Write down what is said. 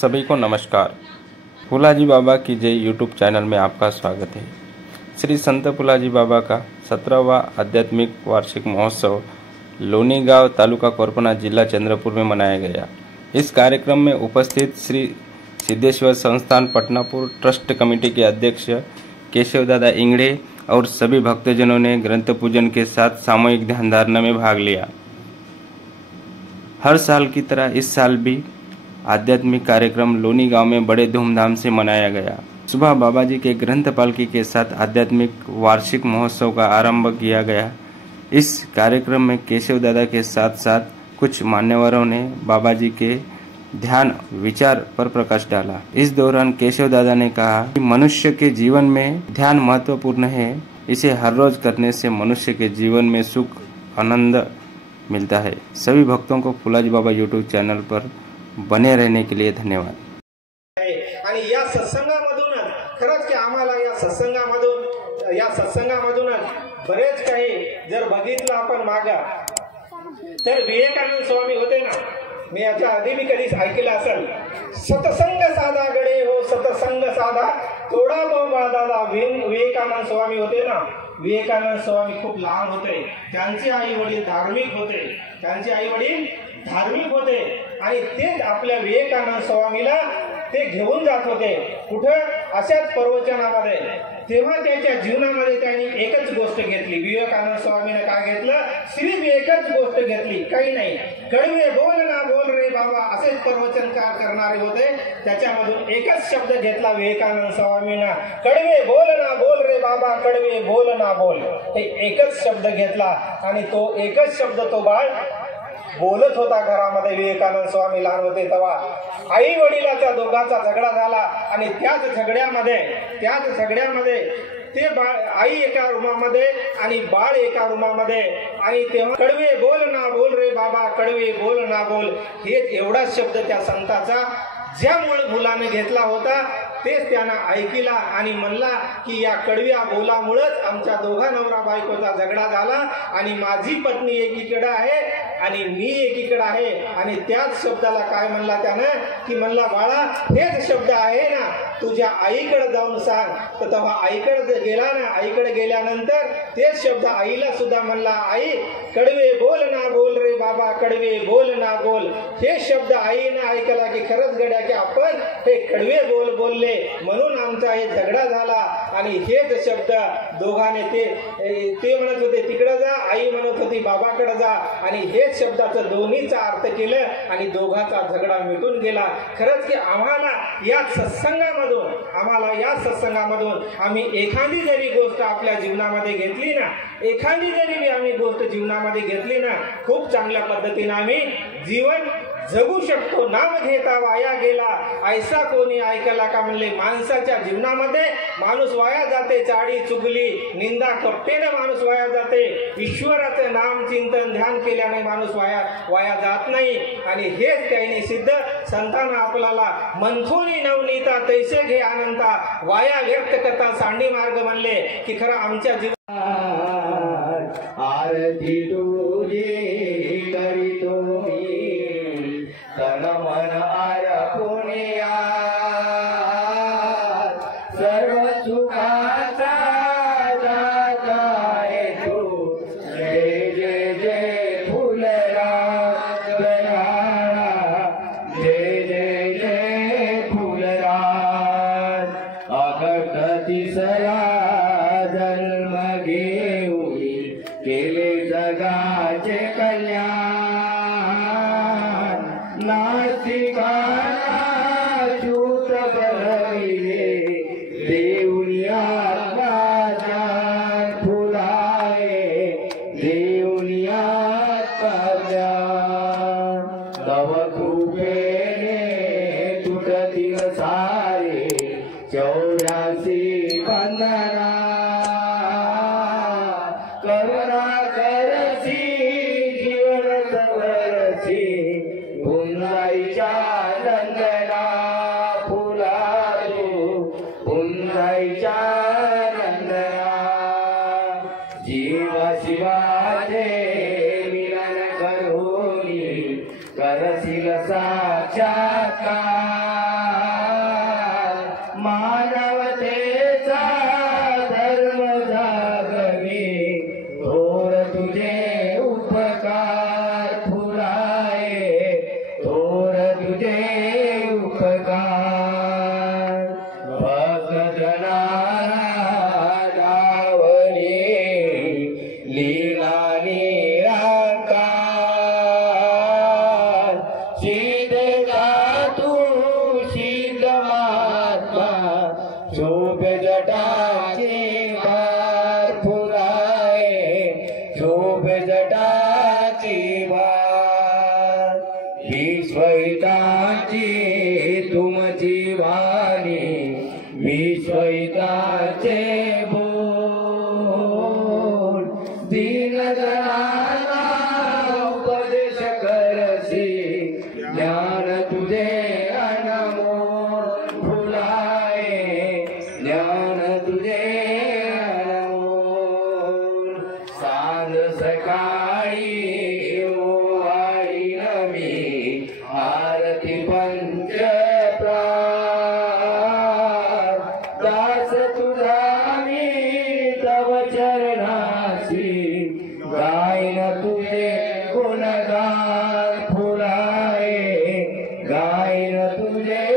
सभी को नमस्कार। फुलाजी बाबा की जय यूट्यूब चैनल में आपका स्वागत है। श्री संत फुलाजी बाबा का 17वां आध्यात्मिक वार्षिक महोत्सव लोनी गांव तालुका कोरपना जिला चंद्रपुर में मनाया गया। इस कार्यक्रम में उपस्थित श्री सिद्धेश्वर संस्थान पटनापुर ट्रस्ट कमेटी के अध्यक्ष केशव दादा इंगड़े और सभी भक्तजनों ने ग्रंथ पूजन के साथ सामूहिक ध्यान धारणा में भाग लिया। हर साल की तरह इस साल भी आध्यात्मिक कार्यक्रम लोनी गांव में बड़े धूमधाम से मनाया गया। सुबह बाबा जी के ग्रंथ पालकी के साथ आध्यात्मिक वार्षिक महोत्सव का आरंभ किया गया। इस कार्यक्रम में केशव दादा के साथ साथ कुछ मान्यवरों ने बाबा जी के ध्यान विचार पर प्रकाश डाला। इस दौरान केशव दादा ने कहा कि मनुष्य के जीवन में ध्यान महत्वपूर्ण है। इसे हर रोज करने से मनुष्य के जीवन में सुख आनंद मिलता है। सभी भक्तों को फुलाजी बाबा यूट्यूब चैनल पर बने रहने के लिए धन्यवाद। आणि या सत्संगामधूनच खरंच की आम्हाला या सत्संगामधूनच बरेच काही जर बघितलं आपण मागा तर विवेकानंद स्वामी होते ना, मी याच्या आधी मी कधीच ऐकलं असेल, सतसंग साधा गडे हो सतसंग साधा थोडा बहु दादा विवेकानंद स्वामी होते ना। विवेकानंद स्वामी खूप लहान होते, त्यांचे आई वडील धार्मिक होते आणि तेच आपल्या विवेकानंद स्वामीला ते घेऊन जात होते कुठं अशाच प्रवचनामध्ये। तेव्हा त्याच्या जीवनामध्ये त्यांनी एकच गोष्ट घेतली, विवेकानंद स्वामीने काय घेतलं, सिर्फ एकच गोष्ट घेतली, काही नाही। कडवे बोल ना बोल रे बाबा असेच प्रवचनकार करणारे होते, त्याच्यामधून एकच शब्द घेतला विवेकानंद स्वामींना, कडवे बोल ना बोल रे बाबा कडवे बोल ना बोल। हे एकच शब्द घेतला आणि तो एकच शब्द तो बाळ बोलत होता घरामध्ये। विवेकानंद स्वामी लहान होते तेव्हा आई वडिलाचा दोघांचा झगडा झाला आणि त्याच झगड्यामध्ये ते आई एका रूमामध्ये आणि बाळ एका रूमामध्ये आणि तेव्हा कडवे बोल ना बोल रे बाबा कडवे बोल ना बोल हे एवढा शब्द त्या संताचा ज्या मूळ मुलाने घेतला होता तेच त्यानं ऐकला आणि म्हणला की या कडव्या बोलामुळेच आमच्या दोघा नवरा बायकोचा झगडा झाला आणि माझी पत्नी एकीकडे आहे आणि मी एकीकडे आहे। आणि त्याच शब्दाला काय म्हणला त्यानं की म्हणला बाळा हेच शब्द आहे ना, तुझ्या आईकडे जाऊन सांग। तर तेव्हा आईकडे गेला ना, आईकडे गेल्यानंतर तेच शब्द आईला सुद्धा म्हणला, आई कडवे बोल ना बोल रे बाबा कडवे बोल ना बोल। हे शब्द आईने ऐकला की खरंच गड्या की आपण हे कडवे बोल बोलले म्हणून आमचा हे झगडा झाला। आणि हेच शब्द दोघांनी ते म्हणत होते तिकडे जा, आई म्हणत होती बाबाकडे जा आणि हेच शब्दाचं दोन्हीचा अर्थ केलं आणि दोघांचा झगडा मिटून गेला। खरंच की आम्हाला या सत्संगामधून आम्ही एखादी जरी गोष्ट आपल्या जीवनामध्ये घेतली ना, खूप चांगल्या पद्धतीने आम्ही जीवन जगू शकतो। नाम घेता वाया गेला ऐसा कोणी ऐकला का म्हणले, माणसाच्या जीवनामध्ये माणूस वाया जाते, चाडी चुगली निंदा कपटेने माणूस वाया जाते, ईश्वराचं नाम चिंतन ध्यान केल्याने माणूस वाया जात नाही। आणि हेच त्यांनी सिद्ध संतांना आपल्याला मंथोनी नवनीता तैसे घे अनंता वाया व्यक्त कथा सांडी मार्ग म्हणले की खरं आमच्या जीवन आरती तुझी करीतो मी तन मन आरपुनिया सर्व सुखाचा दाता आहे तू। जय जय जय फुलराज गणाळा, जय जय जय फुलराज। अगट तिसरा जन्म घेऊन केले जगाचे कल्याण, नास्तिकांना शूत बनविले देऊनी आत्माज्ञान फुलावे देऊनी आत्माज्ञान। तव कृपेने तुटतील सारे 84 बंधना, करुणा करसी जीवन सवरसी पुन्हाईच्या नंदना फुला तू पुन्हाईच्या नंदना। जीव शिवाचे मिलन करोनी करशील साक्षात्कार, तुमची वाणी विश्वहिताचे बोल दीनदयाला उपदेश करसी ज्ञान तुझे अनमोल फुलाए ज्ञान तुझे अनमोल सांग सकाळी ओवाळी नमी आरती पंच दास तुझा मी तव चरणासी गायन तुझे गुणगान फुलाए गायन तुझे